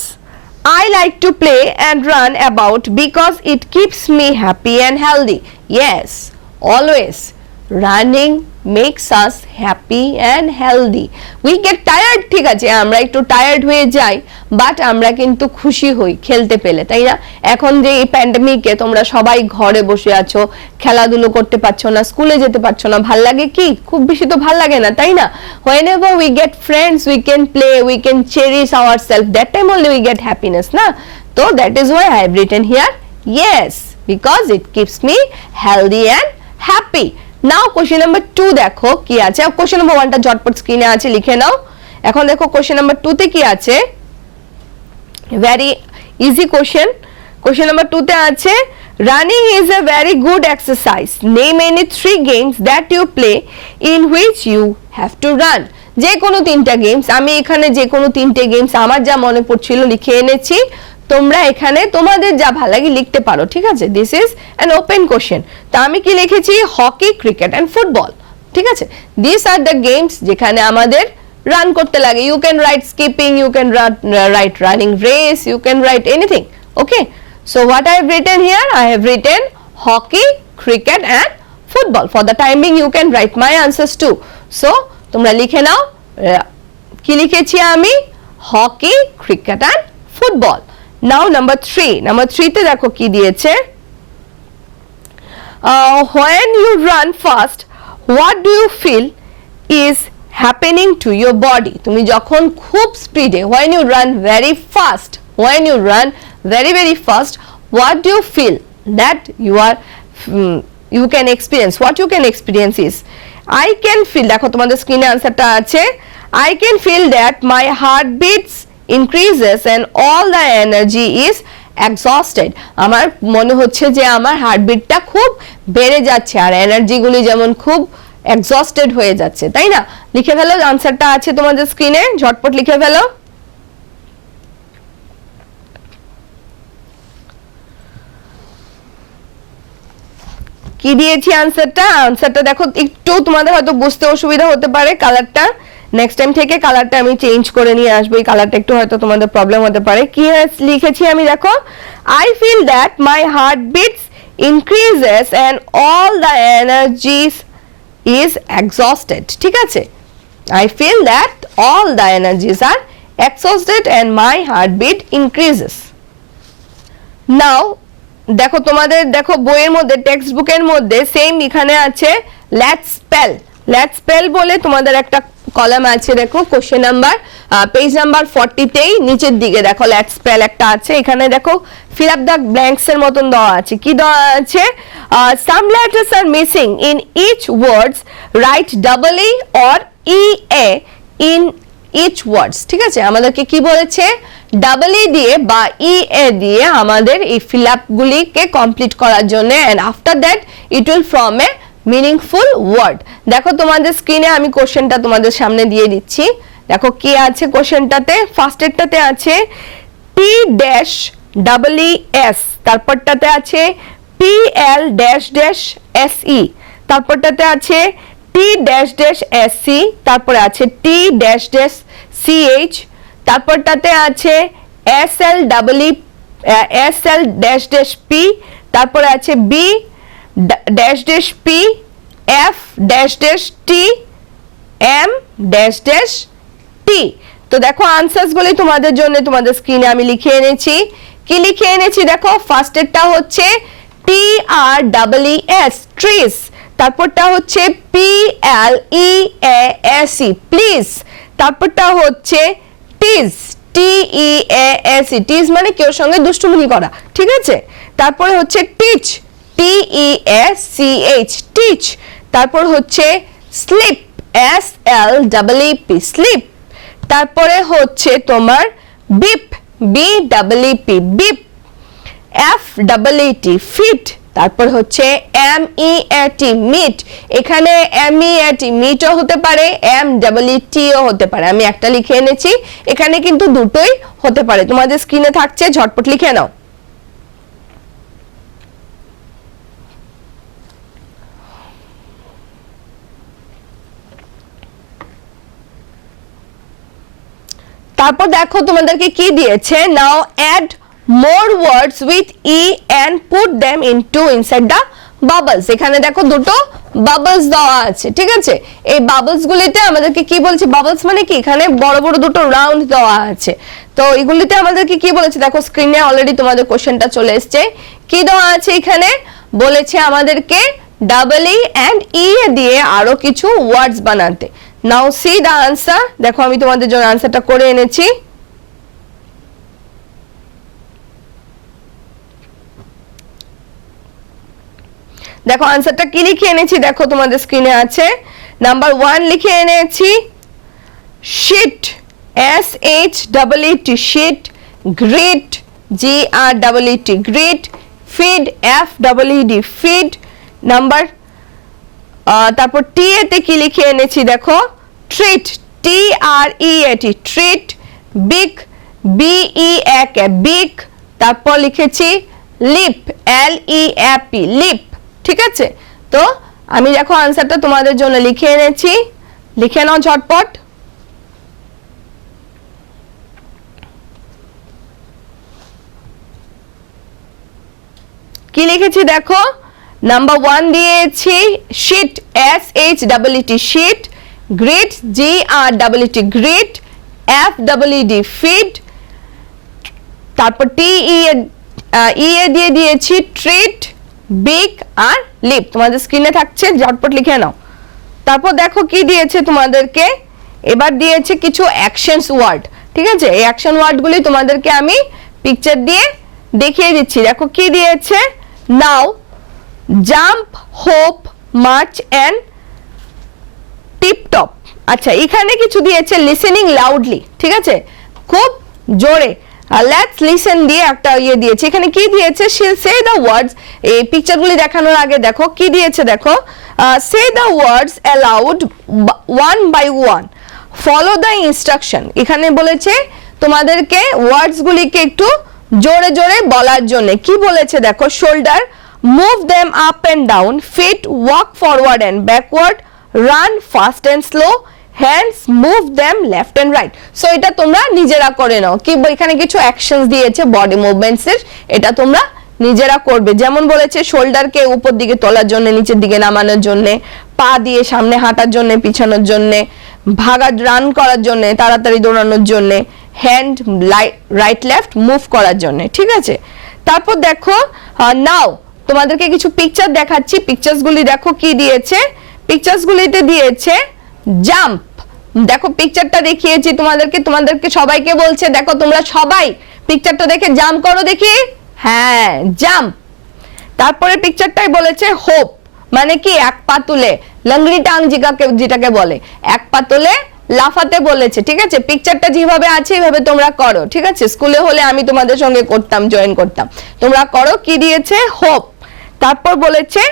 I like to play and run about because it keeps me happy and healthy. Yes always running makes us happy and healthy, we get tired, ঠিক আছে আমরা একটু টায়ার্ড হয়ে যাই, বাট আমরা কিন্তু খুশি হই খেলতে পেলে, তাই না? এখন যে এই প্যান্ডেমিকে তোমরা সবাই ঘরে বসে আছো, খেলাধুলো করতে পারছো না, স্কুলে যেতে পারছো না, ভাল লাগে কি? খুব বেশি তো ভাল লাগে না, তাই না? whenever we get friends we can play, we can cherish ourselves, that time only we get happiness, না? So that is why I have written here yes because it keeps me healthy and happy. Now question number 2 দেখো কি আছে, কোশ্চেন নাম্বার 1টা ঝটপট স্ক্রিনে আছে লিখে নাও। এখন দেখো কোশ্চেন নাম্বার 2 তে কি আছে, very easy question. Question number 2 তে আছে running is a very good exercise, name any 3 games that you play in which you have to run. যে কোনো 3টা গেমস, আমি এখানে যে কোনো 3টে গেমস আমার যা মনে পড়ছিল লিখে এনেছি, তোমরা এখানে তোমাদের যা ভালো লাগে লিখতে পারো। ঠিক আছে, this is an open question. তা আমি কি লিখেছি, হকি, ক্রিকেট এন্ড ফুটবল। ঠিক আছে, দিস আর দ্য গেমস যেখানে আমাদের রান করতে লাগে। You can write skipping, you can write running race, you can write anything. Okay, so what I have written here, I have written hockey, cricket and football. For the timing you can write my answers too. So তোমরা লিখে নাও কি লিখেছি আমি, hockey, cricket and football. Now number 3, number 3 তে দেখো কি দিয়েছে, when you run fast what do you feel is happening to your body। তুমি যখন খুব স্পিডে, when you run very fast, when you run very very fast what do you feel that you are you can experience, what you can experience is I can feel, দেখো তোমাদের স্ক্রিনে আনসারটা আছে, I can feel that my heart beats increases and all the energy is exhausted. আমার মনে হচ্ছে যে আমার হার্টবিটটা খুব বেড়ে যাচ্ছে আর এনার্জিগুলি যেমন খুব এক্সস্টেড হয়ে যাচ্ছে, তাই না? লিখে ফেলো, আনসারটা আছে তোমাদের স্ক্রিনে, ঝটপট লিখে ফেলো। কি দিয়েছি আনসারটা? আনসারটা দেখো, একটু তোমাদের হয়তো বুঝতে অসুবিধা হতে পারে কালারটা, নেক্সট টাইম থেকে কালারটা আমি চেঞ্জ করে নিয়ে আসবো, এই কালারটা একটু হয়তো তোমাদের প্রবলেম হতে পারে। কি লিখেছি আমি দেখো, I feel that my heart beats increases and all the energies is exhausted, ঠিক আছে? I feel that all the energies are exhausted and my heartbeat increases. Now দেখো তোমাদের দেখো বইয়ের মধ্যে, টেক্সট বুকের মধ্যে সেম এখানে আছে লেটস স্পেল, লেটস স্পেল বলে তোমাদের একটা কলাম আছে, দেখো কোশ্চেন নাম্বার পেজ নাম্বার 40 তেই নিচের দিকে দেখো লেটস স্পেল একটা আছে, এখানে দেখো ফিল আপ দ্য ব্ল্যাঙ্কস এর মতন দেওয়া আছে। কি দেওয়া আছে? Some letters are missing in each words, right double E or E A in each words, ঠিক আছে? আমাদেরকে কি বলেছে? ডাবল ই দিয়ে বা ই এ দিয়ে আমাদের এই ফিল আপ গুলিকে কমপ্লিট করার জন্য, and after that it will form a meaningful word. দেখো তোমাদের স্ক্রিনে আমি কোশ্চেনটা তোমাদের সামনে দিয়ে দিচ্ছি, দেখো কি আছে কোশ্চেনটাতে। ফার্স্টেরটাতে আছে T dash double E S, তারপরটাতে আছে P L dash dash S E, তারপরটাতে আছে T dash dash S C, তারপরে আছে T dash dash C H, তারপরটাতে আছে S L double E S L dash dash P, তারপরে আছে B dash dash P, F dash dash T, M dash dash T. তো দেখো আনসারস গুলি তোমাদের জন্য তোমাদের স্ক্রিনে আমি লিখে এনেছি। কি লিখে এনেছি দেখো, ফার্স্টেরটা হচ্ছে T R double E S trees, তারপরটা হচ্ছে P L E A S E please, তারপরটা হচ্ছে টিজ টি ই এ এস ই, টিজ মানে কেউ সঙ্গে দুষ্টুমি করা, ঠিক আছে? তারপরে হচ্ছে teach T E S C H teach, তারপর হচ্ছে slip S L double E P slip, তারপরে হচ্ছে তোমার beep B double E P beep, F double E T feet, তারপর হচ্ছে M E A T meat, এখানে এম ই এ টি মিটও হতে পারে, এম ডাবল ই টিও হতে পারে, আমি একটা লিখে এনেছি, এখানে কিন্তু দুটোই হতে পারে, তোমাদের স্ক্রিনে থাকছে, ঝটপট লিখে নাও। তারপর দেখো তোমাদেরকে কি দিয়েছে, now add more words with e and put them into inside the bubbles, এখানে দেখো দুটো বাবলস দেওয়া আছে, ঠিক আছে? এই বাবলস গুলিতে আমাদেরকে কি বলছে, বাবলস মানে কি, এখানে বড় বড় দুটো রাউন্ড দেওয়া আছে, তো এগুলিতে আমাদেরকে কি বলেছে দেখো স্ক্রিনে অলরেডি তোমাদের কোশ্চেনটা চলে এসেছে। কি দেওয়া আছে এখানে? বলেছে আমাদেরকে ডাবল ই এন্ড ই দিয়ে আরো কিছু ওয়ার্ডস বানাতে। নাও সি দ্য আনসার, দেখো আমি তোমাদের জন্য আনসারটা করে এনেছি। দেখো আনসারটা কি লিখে এনেছি, দেখো তোমাদের স্ক্রিনে আছে। নাম্বার 1 লিখে এনেছি sheet S H double E T sheet, greet G R double E T greet, feed F double E D feed, number তারপর টি এতে কি লিখে এনেছি দেখো, treat T R E A T treat, beak B E A K beak, তারপর লিখেছি leap L E A P leap, ঠিক আছে? তো আমি দেখো আনসারটা তোমাদের জন্য লিখে এনেছি, লিখে নাও ঝটপট। কি লিখেছি দেখো, নাম্বার 1 দিয়েছি sheet S H double E T sheet, greet G R double E T greet, F double E D feed, তারপর টি ই এ দিয়ে দিয়েছি ট্রিট, বিগ আর লিপ, তোমাদের স্ক্রিনে থাকছে, ঝটপট লিখে নাও। তারপর দেখো কি দিয়েছে তোমাদেরকে, এবার দিয়েছে কিছু অ্যাকশনস ওয়ার্ড, ঠিক আছে? এই অ্যাকশন ওয়ার্ডগুলি তোমাদেরকে আমি পিকচার দিয়ে দেখিয়ে দিচ্ছি, দেখো কি দিয়েছে, now jump, hop, march and tip top. আচ্ছা, এখানে কিছু দিয়েছে লিসেনিং লাউডলি, ঠিক আছে, খুব জোরে। লেটস লিসেন দিয়ে একটা ইয়ে দিয়েছে। এখানে কি দিয়েছে, শিল সে দ্য ওয়ার্ডস। এই পিকচারগুলি দেখানোর আগে দেখো কি দিয়েছে, দেখো say the words aloud one by one, follow the instruction. এখানে বলেছে তোমাদেরকে ওয়ার্ডস গুলিকে একটু জোরে জোরে বলার জন্য। কি বলেছে দেখো, shoulder move them up and down, feet walk forward and backward, run fast and slow, hands move them left and right. So এটা তোমরা নিজেরা করে নাও। কি এখানে কিছু অ্যাকশনস দিয়েছে বডি মুভমেন্টস এর, এটা তোমরা নিজেরা করবে। যেমন বলেছে শোল্ডারকে উপর দিকে তোলার জন্য, নিচের দিকে নামানোর জন্য, পা দিয়ে সামনে হাঁটার জন্য, পিছানোর জন্য, রান করার জন্য, তাড়াতাড়ি দৌড়ানোর জন্য, হ্যান্ড রাইট লেফট মুভ করার জন্য, ঠিক আছে। তারপর দেখো নাও তোমাদেরকে কিছু পিকচার দেখাচ্ছি। পিকচারসগুলি দেখো কি দিয়েছে, পিকচারসগুলিতে দিয়েছে জাম্প। দেখো পিকচারটা দেখিয়েছি তোমাদেরকে সবাইকে বলছে দেখো তোমরা সবাই পিকচারটা দেখে জাম্প করো দেখি, হ্যাঁ জাম্প। তারপরে পিকচারটাই বলেছে হোপ, মানে কি এক পা তুলে, লংড়ি টাং যেটাকে বলে, এক পা তুলে লাফাতে বলেছে, ঠিক আছে। পিকচারটা যেভাবে আছে এইভাবে তোমরা করো, ঠিক আছে। স্কুলে হলে আমি তোমাদের সঙ্গে করতাম, জয়েন করতাম, তোমরা করো। কি দিয়েছে, হোপ। তারপর বলেছে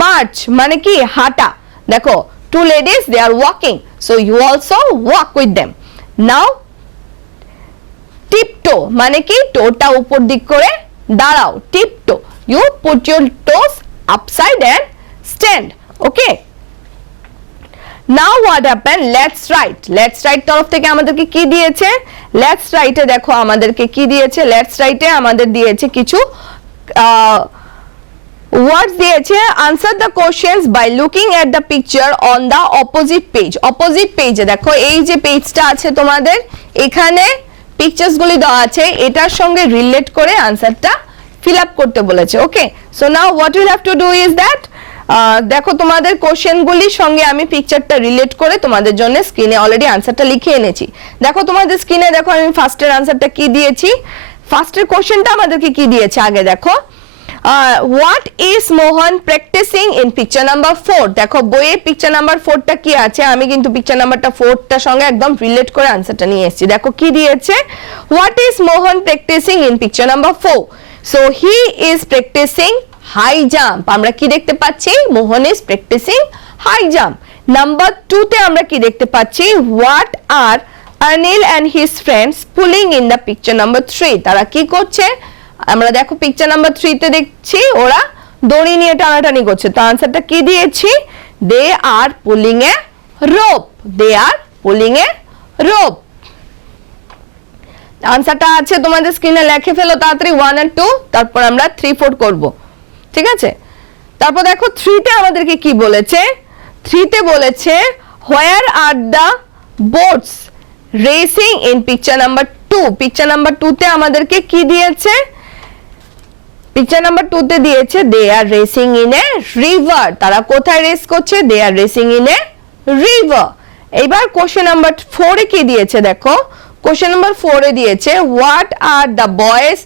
মার্চ, মানে কি হাঁটা। দেখো two ladies, they are walking, so you also walk with them. Now tiptoe, মানে কি টোটা উপর দিক করে দাঁড়াও, tiptoe, you put your toes upside and stand, okay. Now what happened, let's write তরফ থেকে আমাদেরকে কি দিয়েছে, let's write এ দেখো আমাদেরকে কি দিয়েছে, let's write এ আমাদের দিয়েছে কিছু words দিয়েছে। answer the questions by looking at the picture on the opposite page। opposite page এ দেখো এই যে পেজটা আছে তোমাদের, এখানে পিকচারস গুলি দেওয়া আছে, এটার সঙ্গে রিলেট করে আনসারটা ফিল আপ করতে বলেছে, okay. So now what you have to do is that, দেখো তোমাদের কোশ্চেন গুলির সঙ্গে আমি পিকচারটা রিলেট করে তোমাদের জন্য স্ক্রিনে অলরেডি আনসারটা লিখে এনেছি। দেখো তোমাদের স্ক্রিনে দেখো আমি ফার্স্টের আনসারটা কি দিয়েছি, ফার্স্টের কোশ্চেনটা আমাদেরকে কি দিয়েছে আগে দেখো, what is Mohan practicing in picture number 4। দেখো বইয়ে পিকচার নাম্বার 4টা কি আছে, আমি কিন্তু পিকচার নাম্বারটা 4টার সঙ্গে একদম রিলেট করে আনসারটা নিয়ে এসেছি। দেখো কি দিয়েছে, what is Mohan practicing in picture number 4, so he is practicing high jump। আমরা কি দেখতে পাচ্ছি, মোহন is practicing high jump। Number 2 তে আমরা কি দেখতে পাচ্ছি, what are Anil and his friends pulling in the picture number 3। তারা কি করছে, আমরা দেখো পিকচার নাম্বার 3 তে দেখছি ওরা দড়ি নিয়ে টানাটানি করছে। তো আনসারটা কি দিয়েছি, they are pulling a rope, they are pulling a rope. আনসারটা আছে তোমাদের স্ক্রিনে, লিখে ফেলো তাড়াতাড়ি 1 আর 2, তারপর আমরা 3 4 করব, ঠিক আছে। তারপর দেখো 3 তে আমাদেরকে কি বলেছে, 3 তে বলেছে where are the boats racing in picture number 2। Picture number 2 তে আমাদেরকে কি দিয়েছে, পিকচার নাম্বার 2 তে দিয়েছে they are racing in a river. তারা কোথায় রেস করছে, they are racing in a river. এবার কোশ্চেন নাম্বার 4 এ কি দিয়েছে, দেখো কোশ্চেন নাম্বার 4 এ দিয়েছে what are the boys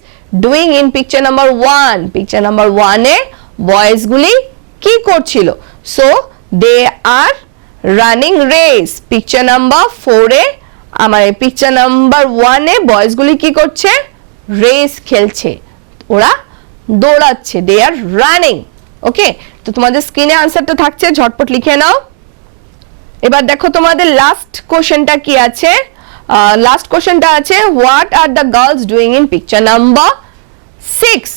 doing in picture number 1। Picture number 1 এ বয়েজ গুলি কি করছিল, so they are running race. Picture number 4 এ আমার পিকচার নাম্বার 1 এ বয়েজ গুলি কি করছে, রেস খেলছে, ওরা দৌড়াচ্ছে, দে আর রানিং, ওকে। তো তোমাদের স্ক্রিনে আনসারটা থাকছে, ঝটপট লিখে নাও। এবার দেখো তোমাদের লাস্ট কোশ্চেনটা কি আছে, লাস্ট কোশ্চেনটা আছে what are the girls doing in picture number 6।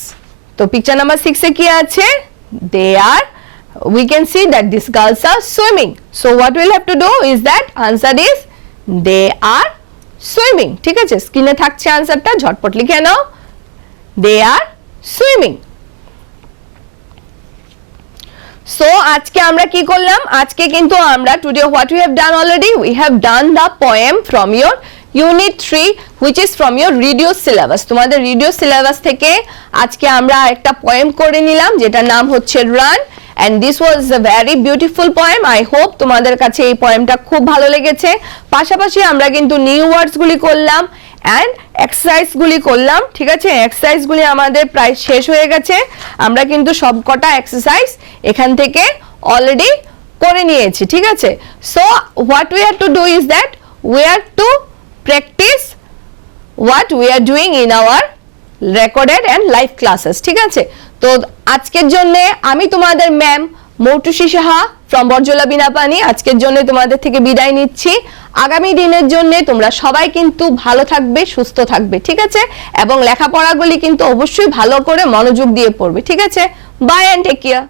তো পিকচার নাম্বার 6 এ কি আছে, দে আর we can see that these girls are swimming, so what we'll have to do is that answer is they are swimming, ঠিক আছে। স্ক্রিনে থাকছে আনসারটা, ঝটপট লিখে নাও, they are swimming। সো আজকে আমরা কি করলাম, আজকে কিন্তু আমরা today what we have done already, we have done the poem from your unit 3 which is from your reduced syllabus। তোমাদের reduced syllabus থেকে আজকে আমরা একটা পোয়েম করে নিলাম যেটার নাম হচ্ছে run, and this was a very beautiful poem। I hope তোমাদের কাছে এই পোয়েমটা খুব ভালো লেগেছে। পাশাপাশি আমরা কিন্তু নিউ ওয়ার্ডস গুলি করলাম, অ্যান্ড এক্সারসাইজগুলি করলাম, ঠিক আছে? এক্সারসাইজগুলি আমাদের প্রায় শেষ হয়ে গেছে, আমরা কিন্তু সবকটা এক্সারসাইজ এখান থেকে অলরেডি করে নিয়েছি, ঠিক আছে? So what we have to do is that we have to practice what we are doing in our recorded and live classes, ঠিক আছে? তো আজকের জন্য আমি তোমাদের ম্যাম মৌটুসী সাহা ফ্রম বরজলা বিনাপানি আজকের জন্য তোমাদের থেকে বিদায় নিচ্ছি। আগামী দিনের জন্য তোমরা সবাই কিন্তু ভালো থাকবে, সুস্থ থাকবে, ঠিক আছে? এবং লেখাপড়াগুলি কিন্তু অবশ্যই ভালো করে মনোযোগ দিয়ে পড়বে, ঠিক আছে? Bye and take care.